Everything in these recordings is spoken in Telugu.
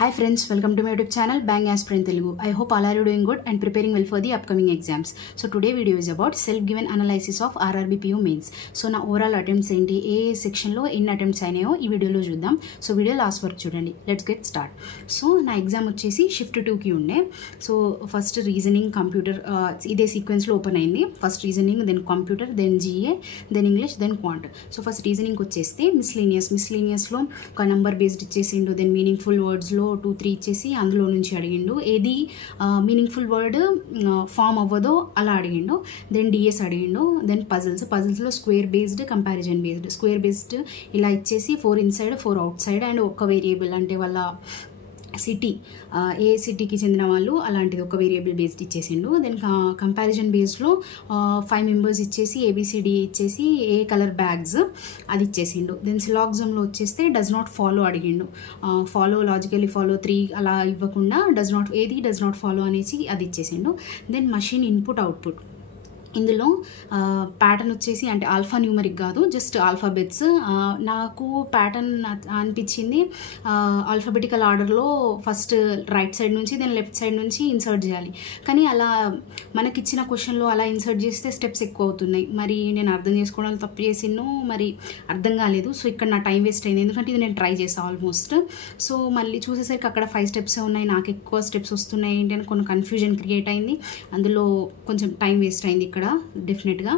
Hi friends, welcome to my YouTube channel Bang Aspirant Telugu. I hope all are you doing good and preparing well for the upcoming exams. So today video is about self-given analysis of RRB PO mains. So na overall attempts enti A section లో ఎన్ని అటెంప్ట్స్ అయినాయో ఈ వీడియోలో చూద్దాం. సో వీడియో లాస్ట్ వరకు చూడండి. Let's get start. సో నా ఎగ్జామ్ వచ్చేసి షిఫ్ట్ 2 కి ఉండే. సో ఫస్ట్ రీజనింగ్ కంప్యూటర్ ఇదే సీక్వెన్స్ లో ఓపెన్ అయింది. First reasoning, then computer, then GA, then English, then quant. So first reasoning వచ్చేస్తే మిస్లీనియస్ లో ఒక నంబర్ బేస్డ్ ఇచ్చేసిండు. దెన్ మీనింగ్ఫుల్ వర్డ్స్ లో 2-3 ఇచ్చేసి అందులో నుంచి అడిగిండు. ఏది మీనింగ్ఫుల్ వర్డ్ ఫామ్ అవ్వదో అలా అడిగిండు. దెన్ డిఎస్ అడిగిండు. దెన్ పజిల్స్లో square based, comparison based. Square based ఇలా ఇచ్చేసి 4 ఇన్సైడ్ 4 అవుట్ సైడ్ అండ్ ఒక వేరియబుల్ అంటే వాళ్ళ సిటీ, ఏ సిటీకి చెందిన వాళ్ళు అలాంటిది ఒక వేరియబుల్ బేస్డ్ ఇచ్చేసిండు. దెన్ కంపారిజన్ బేస్డ్లో 5 మెంబర్స్ ఇచ్చేసి ఏబిసిడి ఇచ్చేసి ఏ కలర్ బ్యాగ్స్ అది ఇచ్చేసిండు. దెన్ సిలాగ్జంలో వచ్చేస్తే డస్ నాట్ ఫాలో అడిగిండు. లాజికల్లీ ఫాలో 3 అలా ఇవ్వకుండా డస్ నాట్ ఫాలో అనేసి అది ఇచ్చేసిండు. దెన్ మషిన్ ఇన్పుట్ అవుట్పుట్, ఇందులో ప్యాటర్న్ వచ్చేసి అంటే ఆల్ఫా న్యూమరిక్ కాదు, జస్ట్ ఆల్ఫాబెట్స్. నాకు ప్యాటర్న్ అనిపించింది ఆల్ఫాబెటికల్ ఆర్డర్లో ఫస్ట్ రైట్ సైడ్ నుంచి దెన్ లెఫ్ట్ సైడ్ నుంచి ఇన్సర్ట్ చేయాలి. కానీ అలా మనకిచ్చిన క్వశ్చన్లో అలా ఇన్సర్ట్ చేస్తే స్టెప్స్ ఎక్కువ అవుతున్నాయి. మరి నేను అర్థం చేసుకోవడం తప్పు చేసిను, మరి అర్థం కాలేదు. సో ఇక్కడ నా టైం వేస్ట్ అయింది, ఎందుకంటే ఇది నేను ట్రై చేసాను ఆల్మోస్ట్. సో మళ్ళీ చూసేసరికి అక్కడ 5 స్టెప్స్ ఉన్నాయి, నాకు ఎక్కువ స్టెప్స్ వస్తున్నాయి ఏంటి అని కొన్ని కన్ఫ్యూజన్ క్రియేట్ అయింది. అందులో కొంచెం టైం వేస్ట్ అయింది ఇక్కడ డెఫినెట్గా.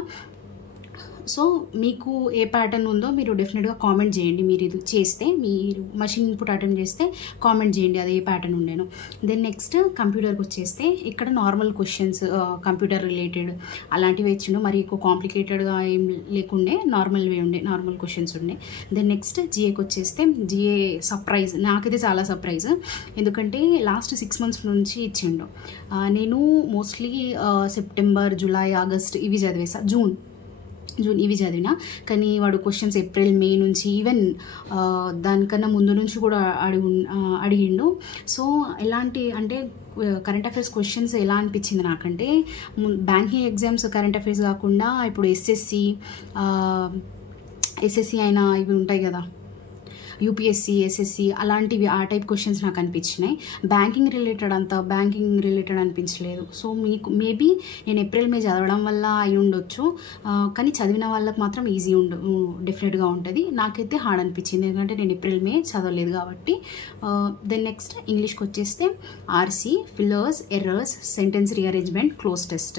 సో మీకు ఏ ప్యాటర్న్ ఉందో మీరు డెఫినెట్గా కామెంట్ చేయండి. మీరు ఇది చేస్తే, మీరు మషిన్ ఇన్పుట్ అటెంప్ట్ చేస్తే కామెంట్ చేయండి అది ఏ ప్యాటర్న్ ఉండేను. దెన్ నెక్స్ట్ కంప్యూటర్కి వచ్చేస్తే ఇక్కడ నార్మల్ క్వశ్చన్స్ కంప్యూటర్ రిలేటెడ్ అలాంటివి ఇచ్చిండు. మరి ఎక్కువ కాంప్లికేటెడ్గా ఏం లేకుండే, నార్మల్వే ఉండే, నార్మల్ క్వశ్చన్స్ ఉండే. దెన్ నెక్స్ట్ జిఏకి వచ్చేస్తే జిఏ సర్ప్రైజ్, నాకైతే చాలా సర్ప్రైజ్. ఎందుకంటే లాస్ట్ 6 మంత్స్ నుంచి ఇచ్చిండు. నేను మోస్ట్లీ సెప్టెంబర్, జూలై, ఆగస్ట్ ఇవి చదివేసా, జూన్ ఇవి చదివినా. కానీ వాడు క్వశ్చన్స్ ఏప్రిల్, మే నుంచి ఈవెన్ దానికన్నా ముందు నుంచి కూడా అడిగిండు. సో ఎలాంటి అంటే కరెంట్ అఫైర్స్ క్వశ్చన్స్ ఎలా అనిపించింది నాకంటే, బ్యాంకింగ్ ఎగ్జామ్స్ కరెంట్ అఫైర్స్ కాకుండా ఇప్పుడు ఎస్ఎస్సి అయినా ఇవి ఉంటాయి కదా, యూపీఎస్సీ, ఎస్ఎస్సి అలాంటివి, ఆ టైప్ క్వశ్చన్స్ నాకు అనిపించినాయి. బ్యాంకింగ్ రిలేటెడ్ అనిపించలేదు. సో మీకు మేబీ నేను ఏప్రిల్, మే చదవడం వల్ల అయి ఉండొచ్చు. కానీ చదివిన వాళ్ళకి మాత్రం ఈజీ డెఫినెట్గా ఉంటుంది. నాకైతే హార్డ్ అనిపించింది, ఎందుకంటే నేను ఏప్రిల్, మే చదవలేదు కాబట్టి. దెన్ నెక్స్ట్ ఇంగ్లీష్కి వచ్చేస్తే RC, fillers, errors, sentence rearrangement, cloze test.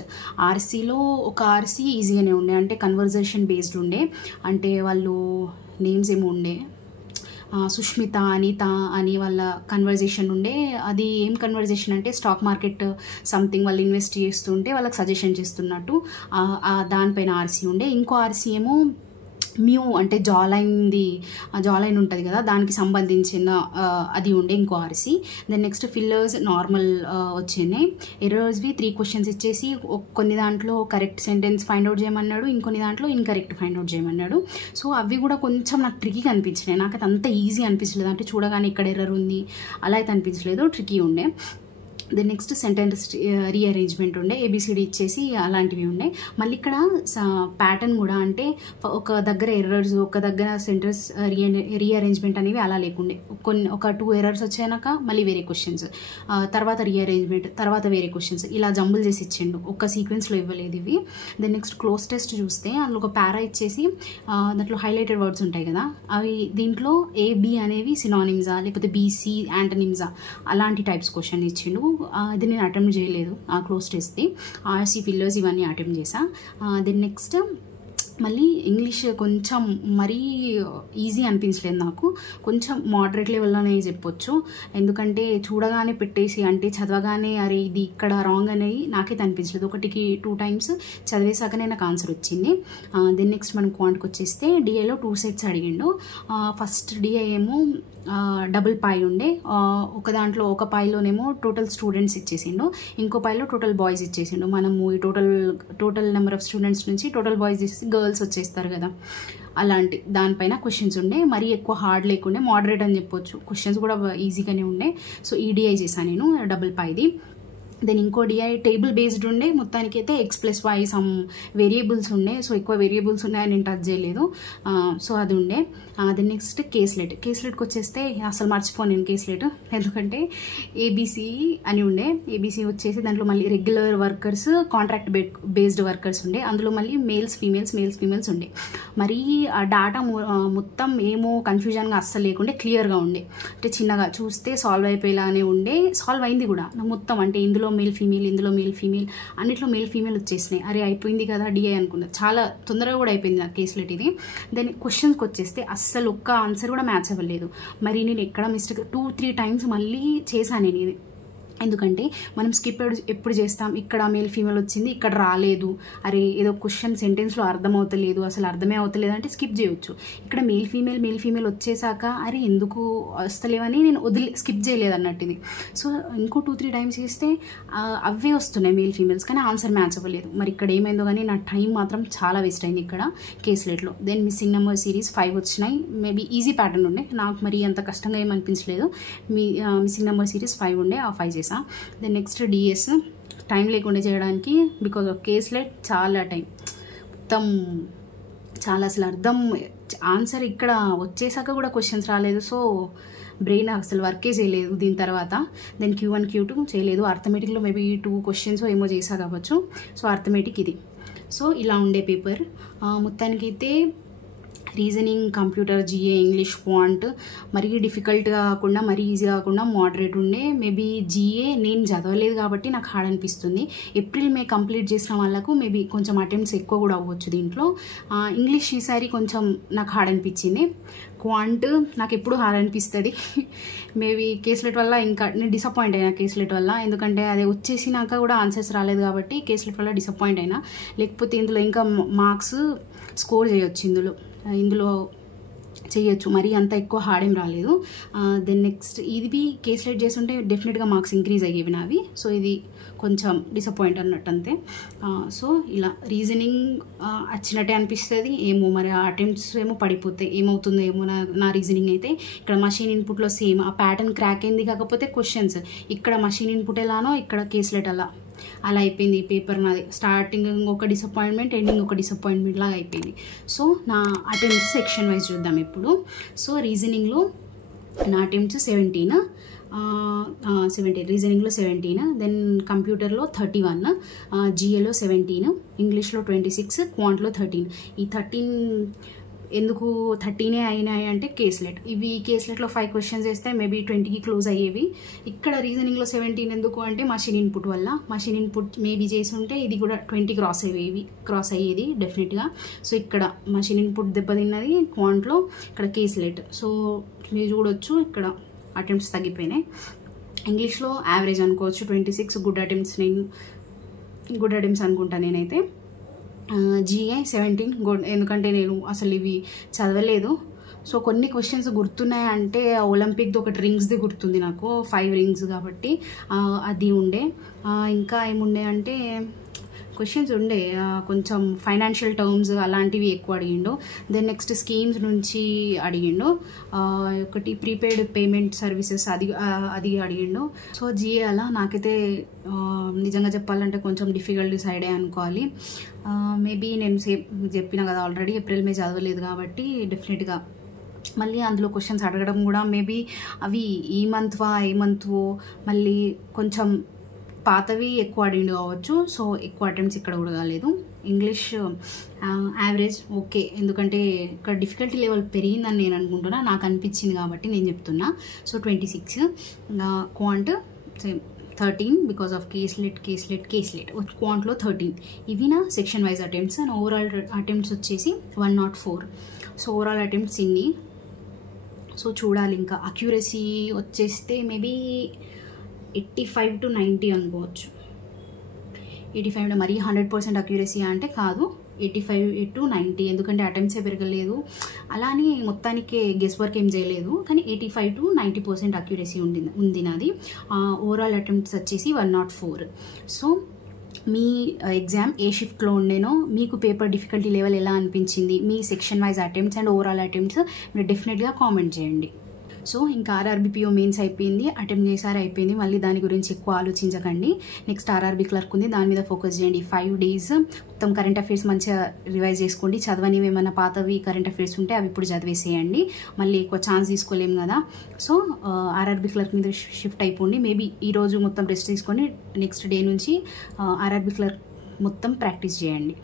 ఆర్సీలో ఒక ఆర్సీ ఈజీగానే ఉండే, అంటే కన్వర్జేషన్ బేస్డ్ ఉండే. అంటే వాళ్ళు నేమ్స్ ఏమో ఉండే, సుష్మిత, అనిత అని వాళ్ళ కన్వర్జేషన్ ఉండే. అది ఏం కన్వర్జేషన్ అంటే స్టాక్ మార్కెట్ సంథింగ్ వాళ్ళు ఇన్వెస్ట్ చేస్తుంటే వాళ్ళకి సజెషన్ చేస్తున్నట్టు, దానిపైన ఆర్సీ ఉండే. ఇంకో ఆర్సీ ఏమో మ్యూ అంటే జాలైన్ ఉంటుంది కదా, దానికి సంబంధించిన అది ఉండే ఇంకో RC. Then next fillers normal వచ్చినాయి. ఎర్రర్స్వి 3 క్వశ్చన్స్ ఇచ్చేసి కొన్ని దాంట్లో కరెక్ట్ సెంటెన్స్ ఫైండ్ అవుట్ చేయమన్నాడు, ఇంకొన్ని దాంట్లో ఇన్కరెక్ట్ ఫైండ్ అవుట్ చేయమన్నాడు. సో అవి కూడా కొంచెం నాకు ట్రికీగా అనిపించినాయి. నాకు అది అంత ఈజీ అనిపించలేదు, అంటే చూడగానే ఇక్కడ ఎర్రర్ ఉంది అలా అయితే అనిపించలేదు, ట్రికీ ఉండే. దెన్ నెక్స్ట్ సెంటెన్స్ రీఅరేంజ్మెంట్ ఉండే, ఏబిసిడి ఇచ్చేసి అలాంటివి ఉండే. మళ్ళీ ఇక్కడ ప్యాటర్న్ కూడా అంటే ఒక దగ్గర ఎర్రర్స్, ఒక దగ్గర సెంటెన్స్ రీఅరేంజ్మెంట్ అనేవి అలా లేకుండే. ఒక 2 ఎర్రర్స్ వచ్చాక మళ్ళీ వేరే క్వశ్చన్స్, తర్వాత రీఅరేంజ్మెంట్, తర్వాత వేరే క్వశ్చన్స్, ఇలా జంబుల్ చేసి ఇచ్చిండు, ఒక్క సీక్వెన్స్లో ఇవ్వలేదు ఇవి. దెన్ నెక్స్ట్ క్లోజ్ టెస్ట్ చూస్తే అందులో ఒక పారా ఇచ్చేసి దాంట్లో హైలైటెడ్ వర్డ్స్ ఉంటాయి కదా, అవి దీంట్లో ఏబి అనేవి సినానిమ్సా లేకపోతే బీసీ యాంటనిమ్సా అలాంటి టైప్స్ క్వశ్చన్ ఇచ్చిండు. ఇది నేను అటెంప్ట్ చేయలేదు ఆ క్లోజ్ టెస్ట్ది. ఆర్సీ, ఫిల్లర్స్ ఇవన్నీ అటెంప్ట్ చేసా. దెన్ నెక్స్ట్ మళ్ళీ ఇంగ్లీష్ కొంచెం మరీ ఈజీ అనిపించలేదు నాకు, కొంచెం మోడరేట్ లెవెల్లోనే చెప్పొచ్చు. ఎందుకంటే చూడగానే పెట్టేసి అంటే చదవగానే అరే ఇది ఇక్కడ రాంగ్ అనేది నాకైతే అనిపించలేదు. 1కి 2 టైమ్స్ చదివేసాకనే నాకు ఆన్సర్ వచ్చింది. దెన్ నెక్స్ట్ మనం క్వాంట్కి వచ్చేస్తే డిఏలో 2 సెట్స్ అడిగిండు. ఫస్ట్ డిఏ ఏమో డబుల్ పాయ్ ఉండే, ఒక దాంట్లో ఒక పాయ్లోనేమో టోటల్ స్టూడెంట్స్ ఇచ్చేసిండు, ఇంకో పాయ్లో టోటల్ బాయ్స్ ఇచ్చేసిండు. మనము ఈ టోటల్ నెంబర్ ఆఫ్ స్టూడెంట్స్ నుంచి టోటల్ బాయ్స్ తీసి గర్ల్స్ వచ్చేస్తారు కదా, అలాంటి దానిపైన క్వశ్చన్స్ ఉండే. మరీ ఎక్కువ హార్డ్ లేకుండే, మోడరేట్ అని చెప్పొచ్చు. క్వశ్చన్స్ కూడా ఈజీగానే ఉండే. సో ఈడిఐ చేశాను నేను డబుల్ పాయ్ది. దెన్ ఇంకో డిఐ టేబుల్ బేస్డ్ ఉండే, మొత్తానికి అయితే x+y సమ్ వేరియబుల్స్ ఉండే. సో ఎక్కువ వేరియబుల్స్ ఉన్నాయని నేను టచ్ చేయలేదు. సో అది ఉండే. దెన్ నెక్స్ట్ కేస్లెట్కి వచ్చేస్తే అసలు మర్చిపోను నేను కేస్లెట్, ఎందుకంటే ఏబీసీ అని ఉండే. ఏబీసీ వచ్చేసి దాంట్లో మళ్ళీ regular workers, contract based workers ఉండే. అందులో మళ్ళీ మేల్స్ ఫీమేల్స్ ఉండే. మరి ఆ డాటా మొత్తం ఏమో కన్ఫ్యూజన్గా అస్సలు లేకుండే, క్లియర్గా ఉండే. అంటే చిన్నగా చూస్తే సాల్వ్ అయిపోయేలానే ఉండే. సాల్వ్ అయింది కూడా మొత్తం. అంటే ఇందులో మేల్ ఫీమేల్, ఇందులో మేల్ ఫీమేల్, అన్నిట్లో మేల్ ఫీమేల్ వచ్చేసినాయి. అరే అయిపోయింది కదా డిఐ అనుకున్నా. చాలా తొందరగా కూడా అయిపోయింది నా కేస్లెట్ ఇది. దెన్ క్వశ్చన్స్కి వచ్చేస్తే అస్సలు ఒక్క ఆన్సర్ కూడా మ్యాచ్ అవ్వలేదు. మరి నేను ఎక్కడ మిస్టేక్ 2-3 టైమ్స్ మళ్ళీ చేశాను నేను ఇది. ఎందుకంటే మనం స్కిప్ ఎప్పుడు చేస్తాం, ఇక్కడ మేల్ ఫీమేల్ వచ్చింది, ఇక్కడ రాలేదు, అరే ఏదో క్వశ్చన్ సెంటెన్స్లో అర్థమవుతలేదు, అసలు అర్థమే అవుతలేదు అంటే స్కిప్ చేయొచ్చు. ఇక్కడ మేల్ ఫీమేల్ వచ్చేసాక అరే ఎందుకు వస్తలేవని నేను స్కిప్ చేయలేదు అన్నట్టు ఇది. సో ఇంకో 2-3 టైమ్స్ చేస్తే అవే వస్తున్నాయి మేల్ ఫీమేల్స్, కానీ ఆన్సర్ మ్యాచ్ అవ్వలేదు. మరి ఇక్కడ ఏమైందో కానీ నా టైం మాత్రం చాలా వేస్ట్ అయింది ఇక్కడ కేస్లెట్లో. దెన్ మిస్సింగ్ నెంబర్ సిరీస్ 5 వచ్చినాయి. మేబీ ఈజీ ప్యాటర్న్ ఉండే, నాకు మరి అంత కష్టంగా ఏమనిపించలేదు. మిస్సింగ్ నెంబర్ సిరీస్ 5 ఉండే, ఆ 5 చేసా. దెన్ నెక్స్ట్ డిఎస్ టైం లేకుండా చేయడానికి, బికాజ్ ఆఫ్ కేస్లెట్ చాలా టైం, మొత్తం చాలా అసలు అర్థం ఆన్సర్ ఇక్కడ వచ్చేసాక కూడా క్వశ్చన్స్ రాలేదు. సో బ్రెయిన్ అసలు వర్కే చేయలేదు దీని తర్వాత. దెన్ Q1 Q2 చేయలేదు. అర్థమెటిక్లో మేబీ 2 క్వశ్చన్స్ ఏమో చేసా కావచ్చు. సో అర్థమెటిక్ ఇది. సో ఇలా ఉండే పేపర్ మొత్తానికైతే. Reasoning, computer, GA, English, quant మరీ డిఫికల్ట్ కాకుండా మరీ ఈజీ కాకుండా మోడరేట్ ఉండే. మేబీ జిఏ నేను చదవలేదు కాబట్టి నాకు హార్డ్ అనిపిస్తుంది. ఏప్రిల్ మే కంప్లీట్ చేసిన వాళ్ళకు మేబీ కొంచెం అటెంప్ట్స్ ఎక్కువ కూడా అవ్వచ్చు దీంట్లో. ఇంగ్లీష్ ఈసారి కొంచెం నాకు హార్డ్ అనిపించింది. క్వాంట్ నాకు ఎప్పుడు హార్డ్ అనిపిస్తుంది. మేబీ కేస్లెట్ వల్ల ఇంకా నేను డిసప్పాయింట్ అయినా కేస్లెట్ వల్ల, ఎందుకంటే అది వచ్చేసినాక కూడా ఆన్సర్స్ రాలేదు కాబట్టి కేస్లెట్ వల్ల డిసప్పాయింట్ అయినా. లేకపోతే ఇందులో ఇంకా మార్క్స్ స్కోర్ చేయొచ్చు, ఇందులో చేయొచ్చు. మరీ అంత ఎక్కువ హార్డ్ ఏం రాలేదు. దెన్ నెక్స్ట్ ఇది కేస్లెట్ చేస్తుంటే డెఫినెట్గా మార్క్స్ ఇంక్రీజ్ అయ్యేవి నావి. సో ఇది కొంచెం డిసప్పాయింట్ అన్నట్టు అంతే. సో ఇలా రీజనింగ్ వచ్చినట్టే అనిపిస్తుంది. ఏమో మరి ఆ అటెంప్ట్స్ ఏమో పడిపోతాయి, ఏమవుతుందో ఏమో నా రీజనింగ్ అయితే. ఇక్కడ మషిన్ ఇన్పుట్లో సేమ్ ఆ ప్యాటర్న్ క్రాక్ అయింది, కాకపోతే క్వశ్చన్స్ ఇక్కడ మషిన్ ఇన్పుట్ ఎలానో ఇక్కడ కేస్లెట్ అలా అయిపోయింది ఈ పేపర్ నాది. స్టార్టింగ్ ఒక డిసప్పాయింట్మెంట్, ఎండింగ్ ఒక డిసప్పాయింట్మెంట్ లాగా అయిపోయింది. సో నా అటెంప్ట్స్ సెక్షన్ వైజ్ చూద్దాం ఇప్పుడు. సో రీజనింగ్లో నా అటెంప్ట్స్ 17, రీజనింగ్లో 17, దెన్ కంప్యూటర్లో 31, జిఏలో 17, ఇంగ్లీష్లో 26, క్వాంట్లో 13. ఈ 13 ఎందుకు 13 అయినాయి అంటే కేస్లెట్. ఇవి కేస్లెట్లో 5 క్వశ్చన్స్ వేస్తే మేబీ 20కి క్లోజ్ అయ్యేవి. ఇక్కడ రీజనింగ్లో 17 ఎందుకు అంటే మషిన్ ఇన్పుట్ వల్ల. మషిన్ ఇన్పుట్ మేబీ చేసి ఉంటే ఇది కూడా 20 క్రాస్ అయ్యేది డెఫినెట్గా. సో ఇక్కడ మషిన్ ఇన్పుట్ దెబ్బతిన్నది క్వాంట్లో, ఇక్కడ కేస్లెట్. సో మీరు చూడొచ్చు ఇక్కడ అటెంప్ట్స్ తగ్గిపోయినాయి. ఇంగ్లీష్లో యావరేజ్ అనుకోవచ్చు 26 గుడ్ అటెంప్ట్స్ అనుకుంటా నేనైతే. జిఐ 17 గుడ్, ఎందుకంటే నేను అసలు ఇవి చదవలేదు. సో కొన్ని క్వశ్చన్స్ గుర్తున్నాయి అంటే ఒలింపిక్ది ఒకటి రింగ్స్ది గుర్తుంది నాకు, 5 రింగ్స్ కాబట్టి అది ఉండే. ఇంకా ఏముండే అంటే క్వశ్చన్స్ ఉండే కొంచెం ఫైనాన్షియల్ టర్మ్స్ అలాంటివి ఎక్కువ అడిగిండు. దెన్ నెక్స్ట్ స్కీమ్స్ నుంచి అడిగిండు. ఒకటి ప్రీపెయిడ్ పేమెంట్ సర్వీసెస్ అది అడిగిండు. సో జిఏ అలా నాకైతే నిజంగా చెప్పాలంటే కొంచెం డిఫికల్ట్ సైడే అనుకోవాలి. మేబీ నేను చెప్పిన కదా ఆల్రెడీ ఏప్రిల్ మే చదవలేదు కాబట్టి డెఫినెట్గా మళ్ళీ అందులో క్వశ్చన్స్ అడగడం కూడా మేబీ అవి ఈ మంత్వో మళ్ళీ కొంచెం పాతవి ఎక్కువ అడిగిండు కావచ్చు. సో ఎక్కువ అటెంప్ట్స్ ఇక్కడ కూడా కాలేదు. ఇంగ్లీష్ యావరేజ్ ఓకే, ఎందుకంటే ఇక్కడ డిఫికల్టీ లెవెల్ పెరిగిందని నేను అనుకుంటున్నా, నాకు అనిపించింది కాబట్టి నేను చెప్తున్నా. So 26, quant same 13 because of caselet. క్వాంట్లో 13. ఇవి నా section wise attempts. And overall attempts వచ్చేసి 104. సో ఓవరాల్ అటెంప్ట్స్ ఇన్ని. సో చూడాలి ఇంకా అక్యూరసీ వచ్చేస్తే మేబీ 85 to 90 అనుకోవచ్చు. 85 మరీ 100% అక్యూరసీ అంటే కాదు, 85 to 90, ఎందుకంటే అటెంప్ట్సే పెరగలేదు, అలానే మొత్తానికి గెస్ వర్క్ ఏం చేయలేదు, కానీ 85 to 90% అక్యూరసీ ఉంది నాది. ఓవరాల్ అటెంప్ట్స్ వచ్చేసి 104. సో మీ ఎగ్జామ్ ఏ షిఫ్ట్లో ఉండేనో, మీకు పేపర్ డిఫికల్టీ లెవెల్ ఎలా అనిపించింది, మీ section wise attempts and overall attempts మీరు డెఫినెట్గా కామెంట్ చేయండి. సో ఇంకా ఆర్ఆర్బిపిఓ మెయిన్స్ అయిపోయింది, అటెంప్ట్ చేశారు అయిపోయింది, మళ్ళీ దాని గురించి ఎక్కువ ఆలోచించకండి. నెక్స్ట్ ఆర్ఆర్బి క్లర్క్ ఉంది, దాని మీద ఫోకస్ చేయండి. 5 days మొత్తం కరెంట్ అఫైర్స్ మంచిగా రివైజ్ చేసుకోండి. చదవనివి ఏమైనా పాతవి కరెంట్ అఫైర్స్ ఉంటే అవి ఇప్పుడు చదివేసేయండి, మళ్ళీ ఎక్కువ ఛాన్స్ తీసుకోలేము కదా. సో ఆర్ఆర్బి క్లర్క్ మీద షిఫ్ట్ అయిపోండి. మేబీ ఈరోజు మొత్తం రెస్ట్ తీసుకొని నెక్స్ట్ డే నుంచి ఆర్ఆర్బి క్లర్క్ మొత్తం ప్రాక్టీస్ చేయండి.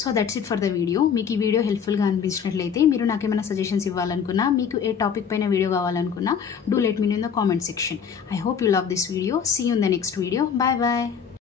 So that's it for the video. మీకు ఈ వీడియో హెల్ప్ఫుల్గా అనిపించినట్లయితే, మీరు నాకేమైనా సజెషన్స్ ఇవ్వాలనుకున్నా, మీకు ఏ టాపిక్ పైన వీడియో కావాలనుకున్నా, do let me know in the comment section. I hope you love this video. See you in the next video. Bye bye.